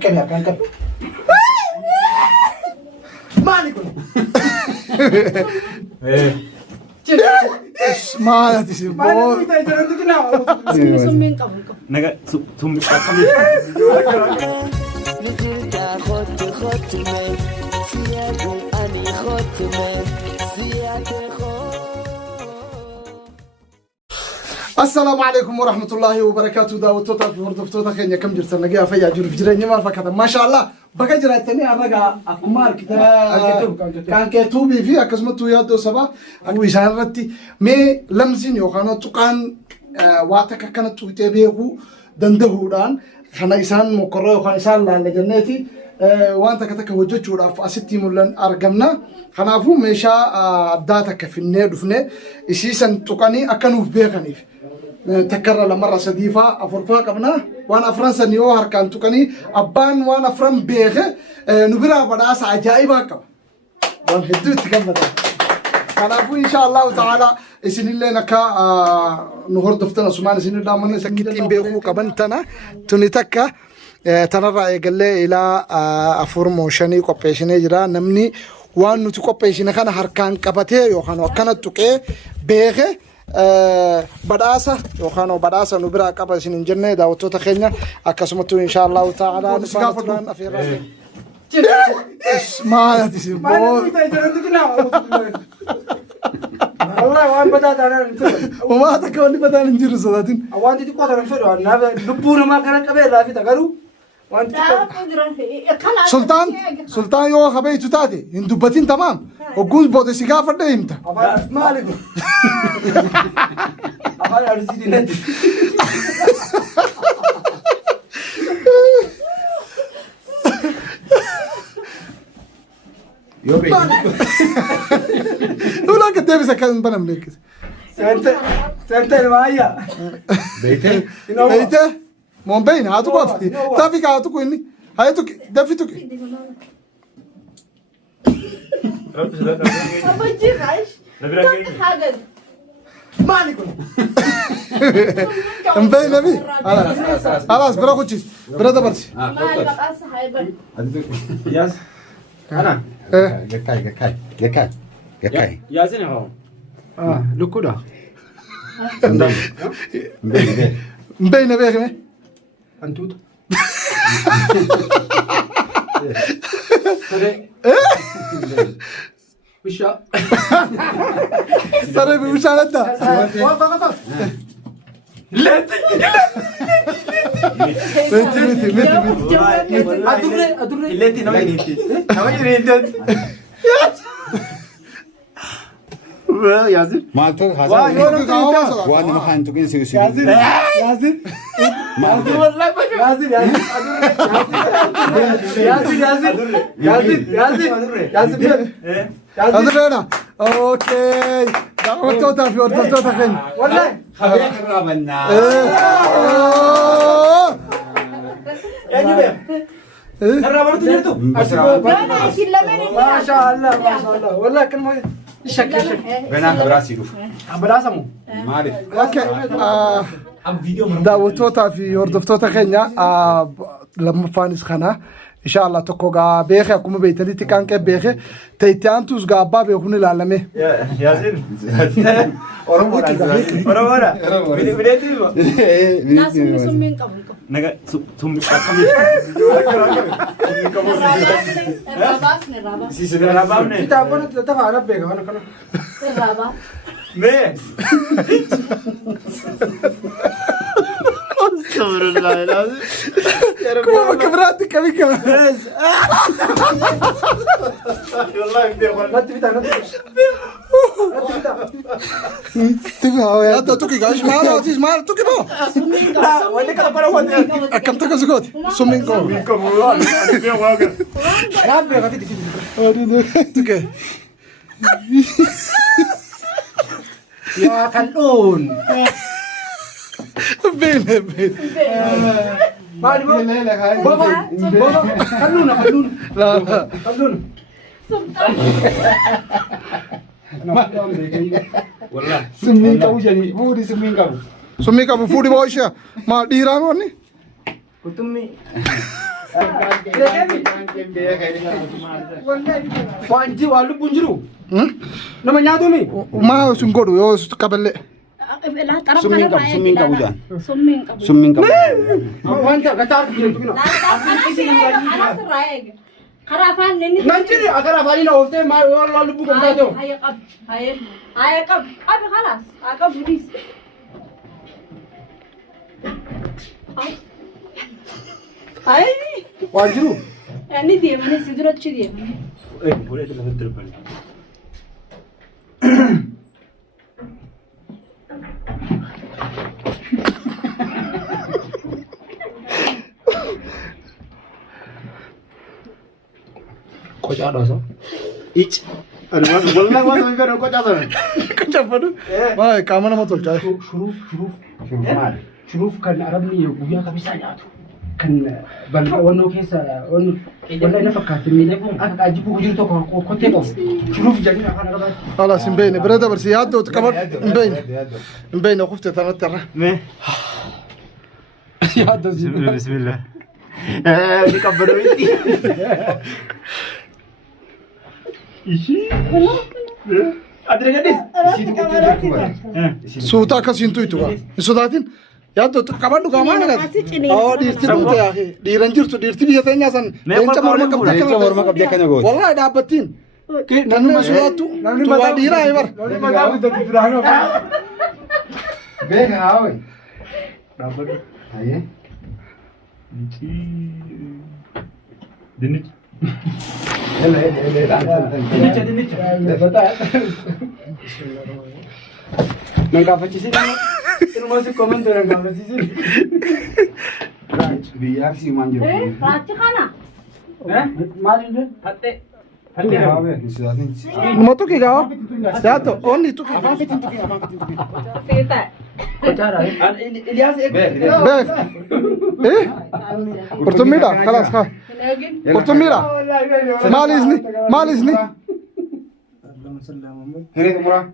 كم يا كم مالكم ما تسيب ما نبي تجربة كنا سمين قبل نجا سمي السلام عليكم ورحمة الله وبركاته. داود توتا في ورد فتوتا خينيا كم جرت نجيا فيا جرف جريني ما فكذا ما شاء الله بقى جراتني أرجع أكمل كده كان كتوبي فيه أكزمتو يا دو سبا ويشان رتي مي لمزين يوخانا تكان واتك كانت تويتبيهو دندهودان خنا إنسان مقرر خنا إنسان لا لجنتي وانت كتك وجدت ولا فاستي مولن أرجمنا خنا فو مشى داتك في النير دفنة إسيسن تكاني أكنو في بيغنيف تكرر لمرة صديفة أفرفا كمنا وانا فرنسا نيوهر كان تكاني أبان وانا فرن بيغ نبرا بداس عجائبا كم وان هدو تكمل خنا فو إن شاء الله تعالى إسن الله نكا نهور دفتنا سمان إسن الله من سكتين بيغو كبنتنا تنتكا تنرى قال لي إلى أفورموشني كوبيشني جرا نمني وان نتو كوبيشني خان هركان كبته يوخان وكانت توكي بيغه بداسة يوخانو بداسة نبرا كباشين جنة داوتو تخيلنا أكسمتو إن شاء الله تعالى نسكافران أفيرا ما تسيب ما نبي تجربة كنا والله وان بدأ أنا وما تكوني بدأ نجري صداتين وان تدي قدر الفرع أنا نبونا ما كان كبير لا في تقالو وان سلطان يو خبي تتاتي هندوبتين تمام وجوز بود سيكافر ده إمتى ما عليكم أبغى أرزيدي نادي يوبي ولا كده بس كان بنام ليك سنتين معايا بيته مون بين هاتو بافي تافيك هاتو كويني هاتو دافيتو مالكم مبين نبي خلاص برا كوتشيس برا دبرش ياس أنا Gakkai. ياسين هون لكودا مبين نبي كم أنتود وشا سري بوش على ده أدري اللي أنت نوعي ياسين Maaltu haasaa. Waan nama kaan tuqin sigu. ياسين هذا أنا أوكي دعوة توتا في ورد توتا خين والله Habee irraa bannaa. يا جماعة ترى برضو جرتوا ما شاء الله ما شاء الله والله كل ما شك Banaa biraas hiduuf. أبدا سمو Maaliif? أوكي دعوة توتا في ورد توتا خين لما فانس خنا إن شاء الله تكوغا بيخي أكون بيتلي تكان كبيخي تيتان توس غابا بيخون العالمي ياسين ورا ناس سمين قبل نجا سمي الرابع kita apa nanti tetap harap deh kawan kawan الرابع مين استغفر الله العظيم كما كبراتك كمي كمان والله بدي اقول nanti kita nanti تفهم يا توكي قاش ما تيجي ما توكي بو لا ولا كده بقى هو كم تكا زغوت سومين كو منكم والله بدي اقول harap deh nanti di sini توكي ya kan un بين بين ما di bawah bawah kan luna لا لا kan luna والله Summiin qabu jedhanii fuudhi summiin qabu. سومين كابو فودي بوشيا ما ديران وني kutummi Wanti waa lubbuun jiru. Nama nyaatumi. Maa sun godhu yoo qaballe. Summiin qabu, summiin qabu jaan. Summiin qabu. Summiin qabu. Wanta gataa jirtu kina. Karaa afaan inni. Nanchini akara afaan ina oftee maa waa lubbuu kan taatee. Haya qab. Haya qab. Abi khalas. Aqab budis. Ay. Waan jiru. Ani deemanii si duratti deemanii. Fuudhee lafa darbani. Qocaadha osoo. Ich. Wallah waan samii fedhan qocaa sana. Qacaffadhu. Maa qaama nama tolchaa. Shuruuf kan arabni guyyaa kamisaa nyaatu. Kan bal'aawwannoo keessa walla ina fakkaatu akka ajibuu hojii tokko kottee qabu. Shuruuf jedhanii afaan arabaatti. Halas hin beekne bira dabarsi yaaddoo qabadhu hin beekne. Hin beekne kuftee tanatti irra. Mee. Yaaddoo si. Bismillah. Ni qabbadoo itti. Ishii. Adda gadis. Suuta akkasiin tuytu gaa. Hin sodaatin. Yaaddoo qabadhu qaamaan agarra. Oo dhiirti dhumte yaa dhiiran jirtu dhiirti biyya teenyaa san leenca morma qabdi akka Leenca morma qabdi akkana gooti. Wallahi dhaabbattiin. Namni sodaattu tu waa dhiiraa hibar. Beeka haawee. Hayyee. Dinnichi. Dinnicha. Nan gaafachiisin. Ilmoo si koomante nan gaafachiisin. Biyyaa fi siimaan jiru. Raachi kana. Maal inni? Hattee. Hattee Haawee. Hin sodaatin. Numa tuqi gaa. Yaaddoo onni tuqi afaan fitin tuqi afaan fitin tuqi. Seeta. Qocaadha. Iliyaas Beek. Qurxummiidha kalaas kaa. Qurxummiidha. Maal isni? Hiree umuraa.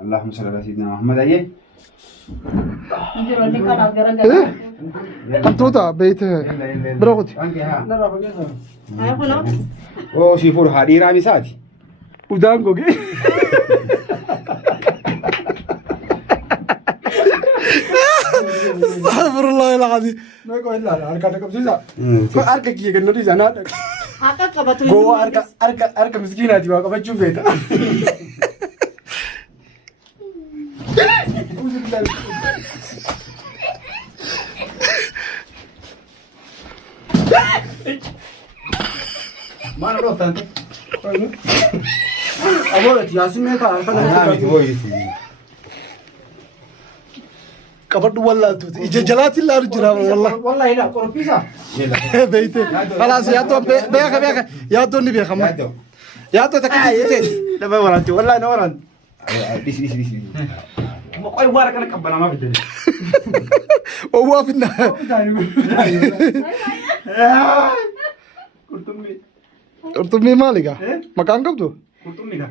اللهم صل على سيدنا محمد أيه. Jiroonni kanaaf garagara. Hantuuta beeyte bira kuti. Haya kunoo. Oo siifuur haadhii raamisaati. Udaan goge. Astaghfirullah alazim. Mee koo ilaala harka dhaqabsiisa. Harka kiyya gannatu isa naa dhaqa. Haqa qabatu. Gowwaa harka miskiinaati waa qabachuu feeta. Maal dhooftan? Aboorati yaasumee kaa harka Naamiti booyiti. Qabadhu wallaaltuuti. Ija jalaatiin laalu jira wallah. Wallahi la qorophiisa. Beeyte. Kalaas yaaddoo beeka. Yaaddoon ni beekama. Yaaddoo takka jijjiitee. Nama waraanti. Wallahi na waraanti. Dhisi. Qoy waara kana qabbanamaa fidani. Owwaa finna. Qurxummii. Qurxummii maali gaa? Maqaan qabdu? Qurxummii kan.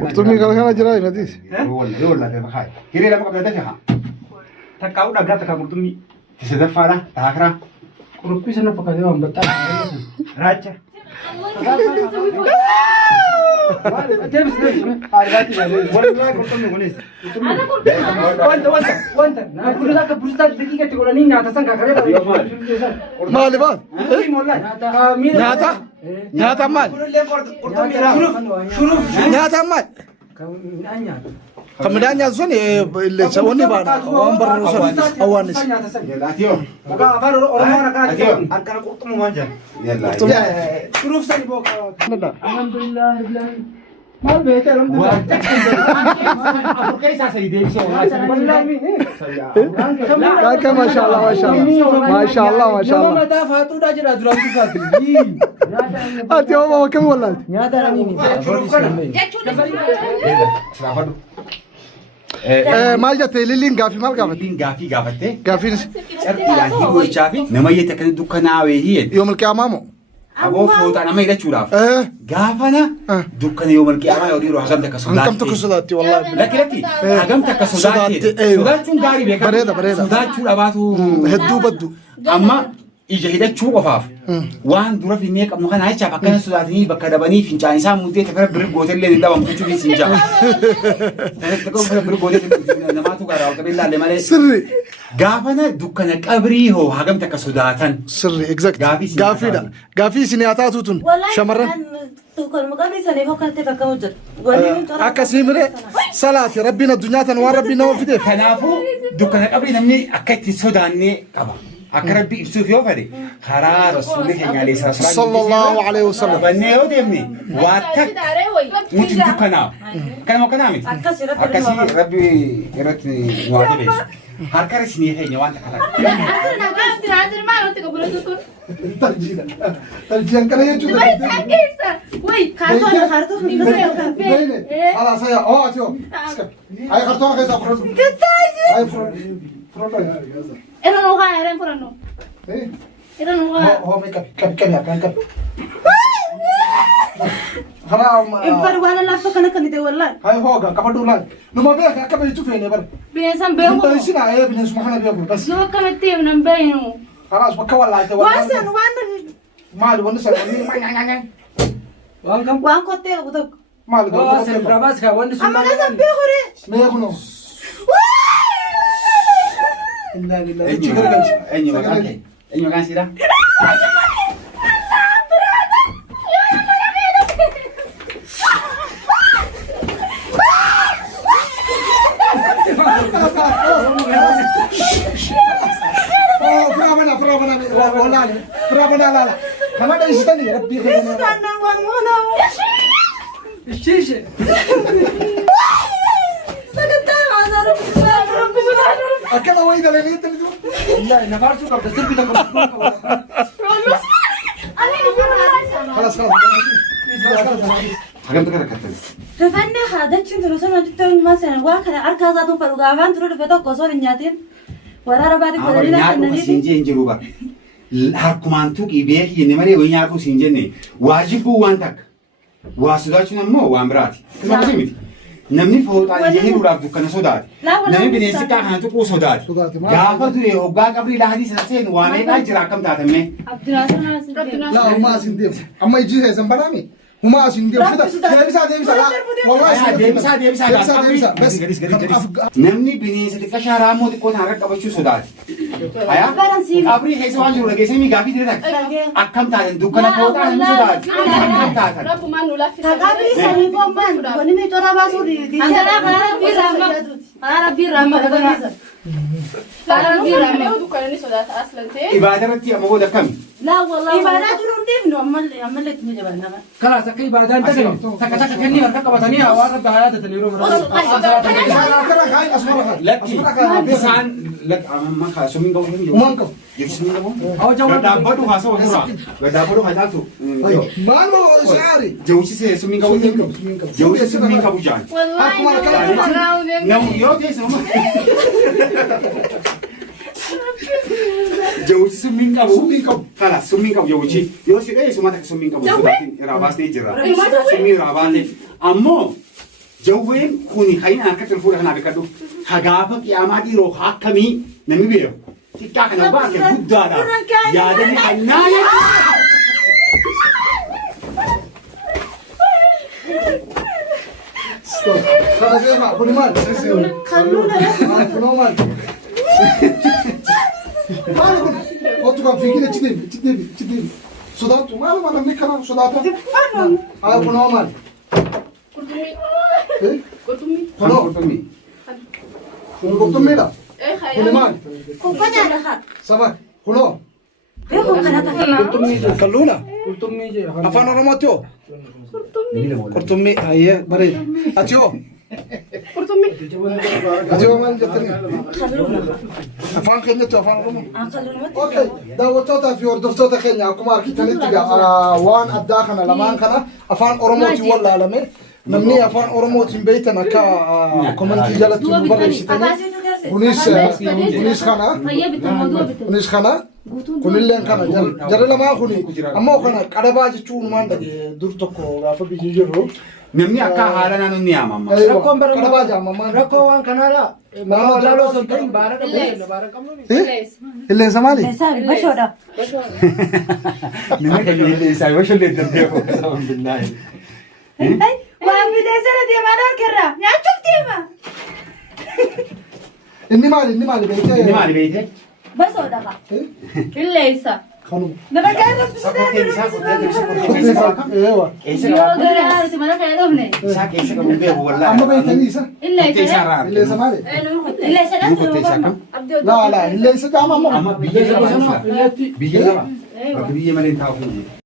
Qurxummii kana jira himatiis. Hiree lama qabda dafe haa. Takkaa u dhagaa takkaa qurxummii. Isa daffaadha taakiraa. Qorophiisa na fakkaatee waan baxxaa. Raacha. Wallahi qurxummii kunis. Wanta. Kun akka buusaa daqiiqatti godhanii nyaata san kakaree Maali baal? Nyaata? Nyaata maal? Nyaata maal? Kan midhaan nyaatu sun illee wanni baadha. Waan barbaadu sun hawwaannis. Atiyoo. Afaan Oromoon akkana Atiyoo. Harkana qurxummii waan jedhan. Yalla. Shuruuf sani boo alhamdulillah. Maal beekte alhamdulillah. Afurka isaa sadi deebisee Kaka mashallah. Nama mataa faatuudhaa jedha duraan kufaati. Ati hooma kam wallaalti? Nyaata ramiini. Saafadhu. Maal jettee lilliin gaafii maal gaafate? Lilliin gaafii gaafattee. Gaafiinis Carqiidhaan hiikochaa fi nama iyyatti akkana dukkanaawee hiyyee. yoo milqiyaamaa moo? Aboo fooxaa nama hidhachuudhaaf. Gaafana dukkana yoo malqiyaamaa yoo dhiiroo hagamta akka sodaatti. Hangam tokko sodaatti wallahi. Lakki hagamta akka sodaatti. Sodaachuun gaarii beekamu. Bareeda. Sodaachuu dhabaatu. Hedduu baddu. Amma إجهدت شو قفاف وان دورة في النيك أبو خان هاي شاب كان سوداني بكرباني في إنسان إنسان مدة تفرق بريق قوتل اللي نداوم كتشوف في سنجا تقول فرق بريق قوتل نما تقرأ وكمل لا لما سري قافنا دكان قبري هو حكم تك سوداتن سري اكزاكت قافي دا قافي سنياتاتو تون شمرن تقول مقابل سنة هو كانت تفكر أكاسي مري صلاة ربنا الدنيا تنوار ربنا وفيده كنافو دكان قبري نمني أكيد سوداني كبا أقرب بيسوف يوفري خرار رسول الله عليه الصلاة والسلام صلى الله عليه وسلم بني هو دمني واتك ممكن دكانه كان ما كان عميد أكاسي ربي يرتني نوادي بيش هركر سنيه هي نوانت كلا ترجيان كنا يجوا على سيا أتيو هاي خرطوم كيسا فرن هاي فرن هو ميك كم يا كم حرام وانا لا فكنا كني والله هاي هوغا كبدولا نما بيك كم يشوفيني بل بينسان بينو انت شنو هي بنس محنا بيقول بس لو كم تيم بينو خلاص بك والله انت واسن وانا مال ونسال ما وان كنت ودك مال واسن براباسكا ونسو اما لازم بيخوري ما يكونوا إلا لله أي مكان سيرة فرابنا لا كما ده يستني ربي استنى وانا الشيشة سكت انا ربي أكيد وين ده اللي أنت لا نفرسو قبل تسبي تقول خلاص حكمت كذا كتير ففني هذا شيء تروسون أنتوا مثلا واحد أركض أتو فلوجافان ترى فتاة كسور نياتين ورا ربادي كذا لا نيارو سينجين جروبا هركمانتو كيبيك ينمري وينيارو سينجين واجب وانتك واسوداتش نمو وامراتي كذا بسميتي نمني فوت على جهل ولا دكان سودات نمني بنيسك كان تقول سودات جافة تري هوجا قبل لا هذه سنتين وامي كاي جراكم تاتمه لا ما سنديم أما يجي هذا زنبرامي هما سنديم كذا ديبسا لا والله ديبسا بس نمني بنيسك كشارة مود كون هرك أبغى شو سودات هيا أبري هيس واجو لقى سامي قافي تريتك أكمل تاتن دكان فوت على سودات أكمل تاتن رب ما نولا في تقابل سامي فمان وني ترى باسو دي أنا بيرام إبادرتي أما هو ده كم لا والله إبادات رندين عمل لك نجبنا خلاص أكيد بعد أنت سكتك كني مركب وطنية وارد هذا تنيرو لك بسان لك ما خلاص مين قوي مين مانكو يسمين قوي أو جوا دابدو خاصة وكرا دابدو خاصة أيوه ما هو شعري جوشي سه سمين قوي جوشي سمين قوي جان نو يوتي سما جوشي سمين قوي خلاص سمين قوي جوشي يوشي إيه سما تك سمين قوي سوداتين راباس تيجرا سمين رابان أمو جوين خوني خاين أنا كتر فوري خنا بكدو خجابك يا مادي روح حكمي نمبيو تكا كنا باكي بودارا يا دني حنايا خلاص يا ما بنيمان خلونا بنيمان ما نقول أتوقع في كده تدي صدات ما له ما نملك كلام صدات هاي بنيمان قرطمي قرطمي لا بنيمان كوفنا لها سبا خلو كلونا أفان رماتيو قرطمي هي بريد أتيو أتيو مال جتني أفان خينتو أفان رمو أوكي دعوتوتا في وردفتوتا خينيا كمار كتني تجا وان أداخنا لمان كنا أفان أورموتي ولا لمن نمني أفان أورموتي بيتنا كا كومنتي جالت تبغى يشتني kunis kana kunis kana kunilleen kana jara lamaa kuni ammoo kana qadabaa jechuun maan dhage dur tokko gaafa biyyi jirru namni akka haala naannoo ni yaamama. Rakkoon bara qadabaa jaamamaan rakkoo waan kanaadha. Nama laaloo sun ta'in baara dhabee baara qabnu. Illeensa maali? Lesaa bashoodha. Nama kan illeensa bashoodha dandeeku sabab billahi. Waan bineensara deemaa dhorkerra nyaachuuf deema. Inni maali beekee? Inni maali beekee? Bashoodha ka. Illeensa. Kanuma. Nama gaara Yoo gara haati mana kee dhufne. Isaa keessa qabu beeku wallahi. Amma beekanii isa? Illeensa maali? Illeensa dhatu. Laa illeensa jaama ammoo. Amma biyya lama. Biyya lama. Bakka biyya malee taa'u.